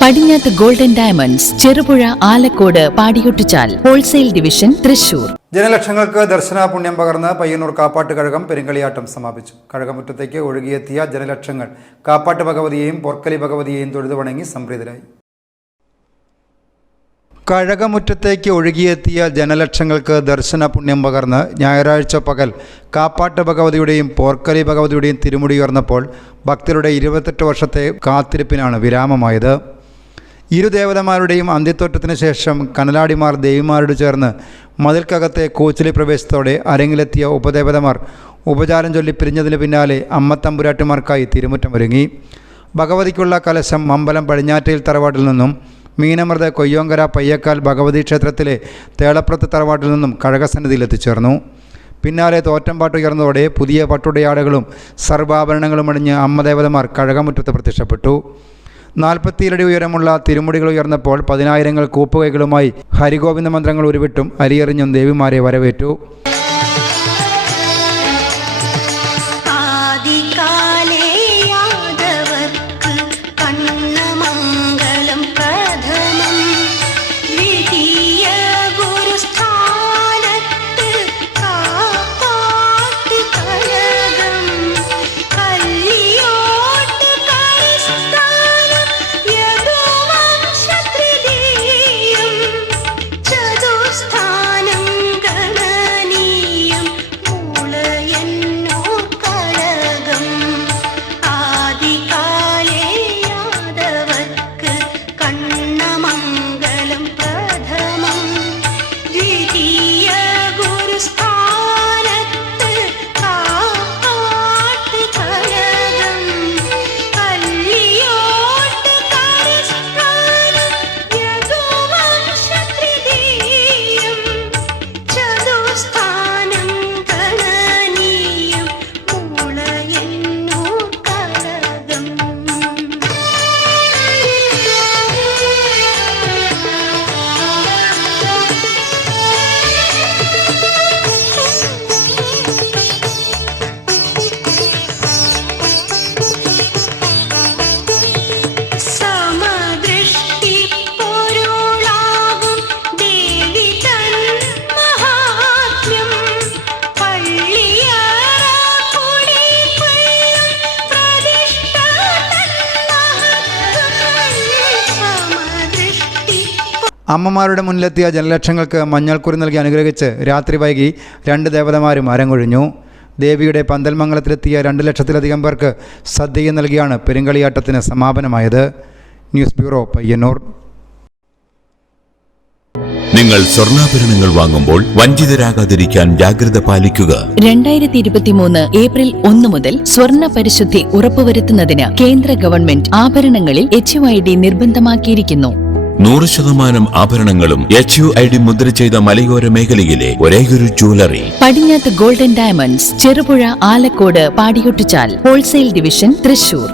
പടിഞ്ഞാത്ത് golden diamonds, Cherupuzha, Alakode, Padiyottuchal, wholesale division, Thrissur. ജനലക്ഷങ്ങൾക്ക് ദർശനാപുണ്യം പകർന്ന് പയ്യന്നൂർ കാപ്പാട്ട് കഴകം പെരുങ്കളിയാട്ടം സമാപിച്ചു. കഴകമുറ്റത്തേക്ക് ഒഴുകിയെത്തിയ ജനലക്ഷങ്ങൾ കാപ്പാട്ട് ഭഗവതിയെയും പൊർക്കലി ഭഗവതിയെയും തൊഴുതു വണങ്ങി സംപ്രീതരായി. കഴകമുറ്റത്തേക്ക് ഒഴുകിയെത്തിയ ജനലക്ഷങ്ങൾക്ക് ദർശന പുണ്യം പകർന്ന് ഞായറാഴ്ച പകൽ കാപ്പാട്ട് ഭഗവതിയുടെയും പോർക്കലി ഭഗവതിയുടെയും തിരുമുടി ഉയർന്നപ്പോൾ ഭക്തരുടെ 28 വർഷത്തെ കാത്തിരിപ്പിനാണ് വിരാമമായത്. ഇരുദേവതമാരുടെയും അന്ത്യത്തോറ്റത്തിന് ശേഷം കനലാടിമാർ ദേവിമാരോട് ചേർന്ന് മതിൽക്കകത്തെ കോച്ചിലി പ്രവേശത്തോടെ അരങ്ങിലെത്തിയ ഉപദേവതമാർ ഉപചാരം ചൊല്ലി പിരിഞ്ഞതിന് പിന്നാലെ അമ്മത്തമ്പുരാട്ടിമാർക്കായി തിരുമുറ്റം ഒരുങ്ങി. ഭഗവതിക്കുള്ള കലശം അമ്പലം പടിഞ്ഞാറ്റയിൽ തറവാട്ടിൽ നിന്നും, മീനമൃത കൊയ്യോങ്കര പയ്യക്കാൽ ഭഗവതി ക്ഷേത്രത്തിലെ തേളപ്രത്ത് തറവാട്ടിൽ നിന്നും കഴകസന്നിധിയിൽ എത്തിച്ചേർന്നു. പിന്നാലെ തോറ്റംപാട്ട് ഉയർന്നതോടെ പുതിയ പട്ടുടയാടകളും സർവാഭരണങ്ങളും അണിഞ്ഞ് അമ്മദേവതമാർ കഴകമുറ്റത്ത് പ്രത്യക്ഷപ്പെട്ടു. 47 അടി ഉയരമുള്ള തിരുമുടികൾ ഉയർന്നപ്പോൾ 10,000 കൂപ്പുകൈകളുമായി ഹരിഗോവിന്ദ മന്ത്രങ്ങൾ ഉരുവിട്ടും അരിയെറിഞ്ഞും ദേവിമാരെ വരവേറ്റു. അമ്മമാരുടെ മുന്നിലെത്തിയ ജനലക്ഷങ്ങൾക്ക് മഞ്ഞൾക്കുറി നൽകി അനുഗ്രഹിച്ച് രാത്രി വൈകി 2 ദേവതമാരും അരങ്ങൊഴിഞ്ഞു. ദേവിയുടെ പന്തൽമംഗലത്തിലെത്തിയ 2 ലക്ഷത്തിലധികം പേർക്ക് സദ്യ നൽകിയാണ് പെരുങ്കളിയാട്ടത്തിന് സമാപനമായത്. News bureau, Payyannur. നിങ്ങൾ സ്വർണ്ണാഭരണങ്ങൾ വാങ്ങുമ്പോൾ വഞ്ചിതരാകാതിരിക്കാൻ ജാഗ്രത പാലിക്കുക. 2023 ഏപ്രിൽ 1 മുതൽ സ്വർണ്ണ പരിശുദ്ധി ഉറപ്പുവരുത്തുന്നതിന് കേന്ദ്ര ഗവൺമെന്റ് ആഭരണങ്ങളിൽ HUID നിർബന്ധമാക്കിയിരിക്കുന്നു. 100% ആഭരണങ്ങളും HUID മുദ്ര ചെയ്ത മലയോര മേഖലയിലെ ഒരേയൊരു jewellery Padinjath golden diamonds, Cherupuzha, Alakode, Padiyottuchal, wholesale division, Thrissur.